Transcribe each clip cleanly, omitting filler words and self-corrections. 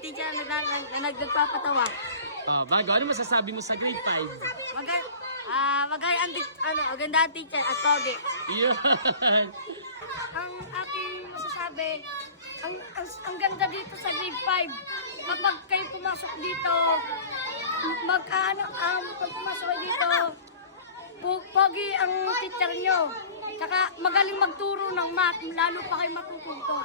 teacher na nagpapatawa. Oh, bago, ano masasabi mo sa grade 5? Maganda ang teacher at pogi. Yun. Ang aking masasabi, ang ganda dito sa grade 5. Kapag kayo pumasok dito, pag pumasok kayo dito, pogi ang teacher nyo. Tsaka magaling magturo ng math, lalo pa kayo matututo.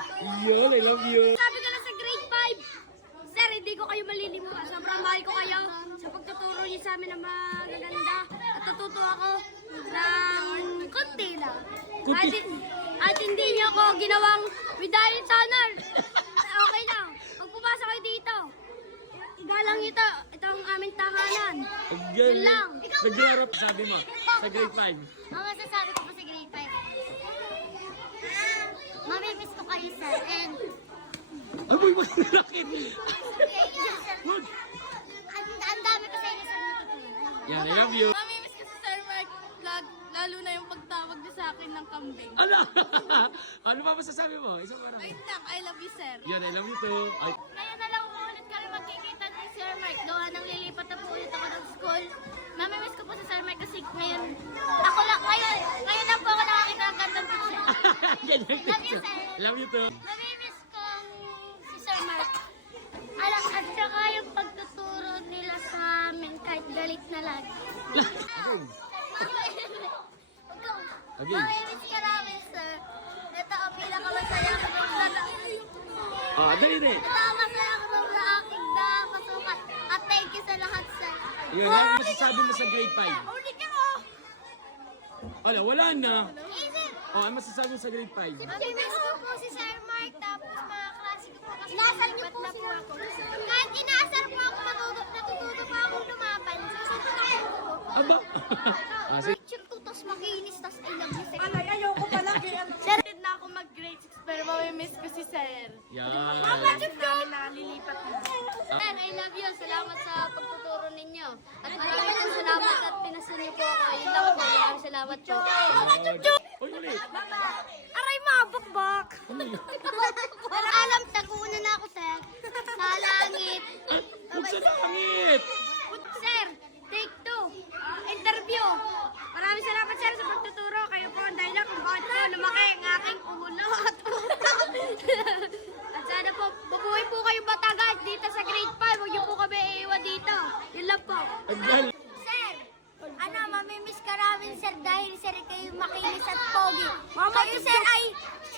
Yun, I love you. Sabi ko na sa grade 5, sir, hindi ko kayo malilimutan. Sobrang mahal ko kayo sa pagtuturo niyo sa amin na magaganda. Natututo ako ng kunti lang. At hindi niyo ako ginawang medallion honor. Okay lang. Pag pumasok kayo dito, igalang ito. Ito ang aming tahanan. Yun lang. Nag-harap, sabi mo, sa grade 5. Ang masasabi ko po sa grade 5. Mamimiss ko kayo, sir. And, Ay, boy, wag nalakit. ang dami ko sa inyo sa natutunan. Yan, I love you. Mamimiss ko si Sir Mark vlog, lalo na yung pagtawag niya sa akin ng kambing. Ano? Ano ba masasabi mo? Isang parang. Wait lang, I love you, sir. Yan, I love you too. Ay, Ngayon na lang po ulit kami magkikita ni Sir Mark. Gawa nang lilipat na po ulit ako ng school. Mamimiss ko po si Sir Mark kasi ngayon lang po ako nakakita ng gandang picture. yan yung Love you, picture. sir. Love you too. Mamimiss ko si Sir Mark. At saka yung pagtuturo nila sa amin kahit galit na lagi. Again. Mamimiss ka namin, sir. Ito ang pinakamasaya ko sa Oh, dali din. Ito ang masaya ko sa aking napasukan. At thank you sa lahat, sir. Yan, ano masasabi mo sa grade 5? Ulit ako! Wala na. Oh, ano masasabi mo sa grade 5? Mamimiss ko po si Sir Mark, tapos mga klase ko po kasi nalipat na po ako. Kahit inaasar po ako, natututo pa ako lumaban. Susunod ako. Aba. Ah, sige. Yung tutos makinis, tas I love you, sir. Ayoko pala kaya Sir, na ako mag-grade 6 pero mamimiss ko si Sir. Yan. Namin nalilipat na. Sir, I love you. Salamat sa pagtuturo ninyo. At maraming salamat at pinasan niyo po ako. Yun lang po. Maraming salamat po. Uy, ulit. Aray, mabakbak! Pero alam, tagunan na ako, sir. Sa langit. Huwag sa langit. Sir, take 2. Interview. Maraming salamat sir sa pagtuturo. Kayo po ang dahilan kung bakit po lumaki ang aking ulo at At sana po, bubuhay po kayo batagas dito sa grade 5. Huwag niyo po kami iiwan dito. Yun lang po. Agad. Sir, mamimiss ka namin, sir, dahil sir, kayo makinis at pogi.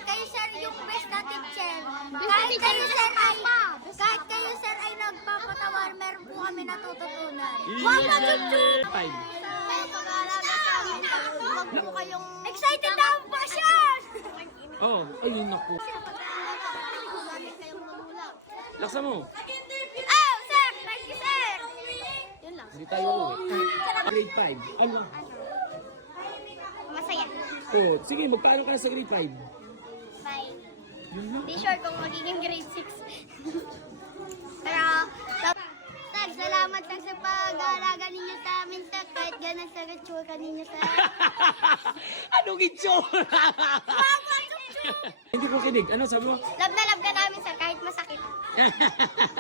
Kayo sir yung best na teacher. Kahit kayo sir ay nagpapatawar, meron po kami natututunan. Grade 5. Kaya pag-aalaga sa amin, huwag po kayong... Excited na ako pa siya! Oh, ayun naku. Huwag kayong mamulang. Laksa mo. Oh, sir! Thank you, sir! Yun lang. Hindi tayo uwi. Grade 5. Ano? Masaya. Oh, sige, magpaano ka na sa grade 5? Bye. Yun lang. Di sure kung magiging grade 6. Pero, Tag, salamat lang sa pag-aalaga ninyo sa amin, Tag. Kahit ganun sa gatsura ninyo, Tag. Anong itsura? Hindi ko kinig. Ano sabi mo? Love na love ka namin, sir, kahit masakit.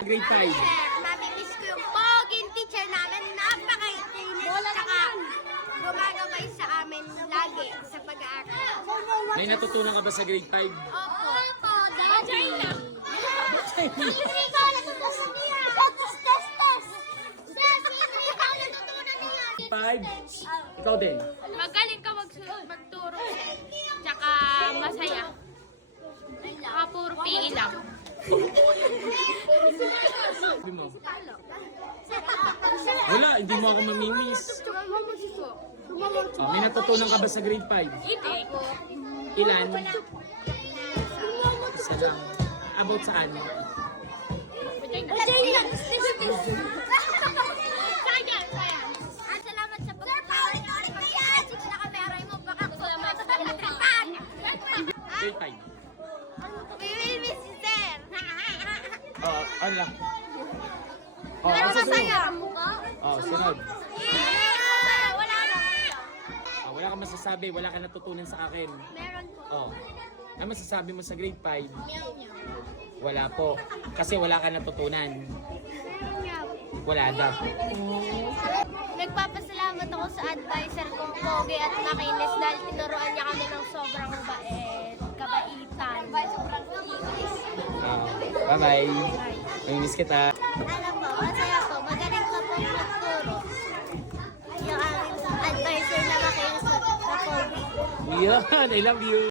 Grade 5. Sir, mamimiss ko yung poging teacher namin. Napaka-inis. Saka, gumagabay sa amin lagi sa pag-aaral. May natutunan ka ba sa grade 5? Opo. Opo, dati. Sino ikaw natutunan niya? Tostos. Sir, sino ikaw natutunan niya? 5. Ikaw din. Magaling ka magturo, sir. Tsaka masaya. Tsaka puro PE lang. Sabi mo. Wala, hindi mo ako mamimiss. Oh, may natutunan ka ba sa grade 5? Hindi. Ilan? Isa lang. About saan? Salamat sa pagkakas. Pag-i-achieve na kami, aray mo, baka salamat sa Grade 5. We will miss you, sir. Oh, ano lang? Oh, Pero ang susunod. masaya. Oh, sunod. Yeah! Wala na. Oh, wala kang masasabi, wala kang natutunan sa akin. Meron po. Oh. Ano masasabi mo sa grade 5? Meow, meow. Wala po. Kasi wala ka natutunan. Wala daw. Nagpapasalamat ako sa advisor kong Pogi at makinis dahil tinuruan niya kami ng sobrang kabaitan. Bye-bye. Namimiss kita. Alam po, masaya po. Magaling ka po magturo. Yung aming advisor na makinis na Pogi. Yan, I love you.